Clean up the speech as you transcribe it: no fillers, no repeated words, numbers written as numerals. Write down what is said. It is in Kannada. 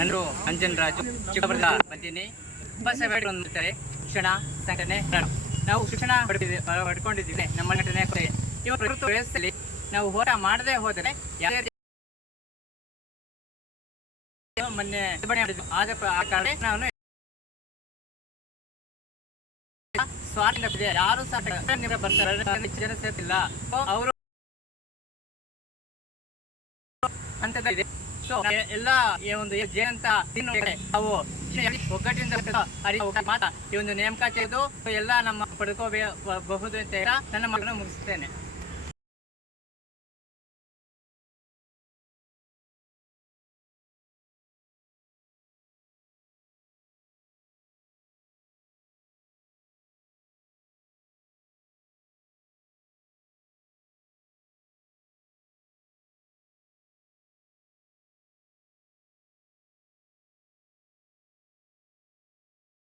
ನಾನು ಅಂಜನ್ ರಾಜು ಚಿಕ್ಕಬಳ್ಳಾಪುರದ ಬಂದೀನಿ. ಶಿಕ್ಷಣ ಸಂಘಟನೆ ನಾವು ಶಿಕ್ಷಣ ಪಡ್ಕೊಂಡಿದ್ದೀವಿ. ನಮ್ಮ ಸಂಘಟನೆ ಇವ ಪ್ರಕೃತಿ ವ್ಯವಸ್ಥೆಯಲ್ಲಿ ನಾವು ಹೋರಾಟ ಮಾಡದೇ ಹೋದರೆ ಮೊನ್ನೆ ಆದ ಕಾರಣ ನಾನು ಸ್ವಾತಂತ್ರ್ಯ ಯಾರು ಸಹ ಬರ್ತಾರೆ ಜನ ಸೇರ್ತಿಲ್ಲ ಅವರು ಅಂತದಿದೆ. ಸೊ ಎಲ್ಲ ಈ ಒಂದು ಜೇನಂತ ನಾವು ಒಗ್ಗಟ್ಟಿನಿಂದ ಮಾತ್ರ ಈ ಒಂದು ನೇಮಕಾತಿ ಎಲ್ಲ ನಮ್ಮ ಪಡ್ಕೋಬಹುದು ಅಂತ ನನ್ನ ಮಗನ ಮುಗಿಸ್ತೇನೆ.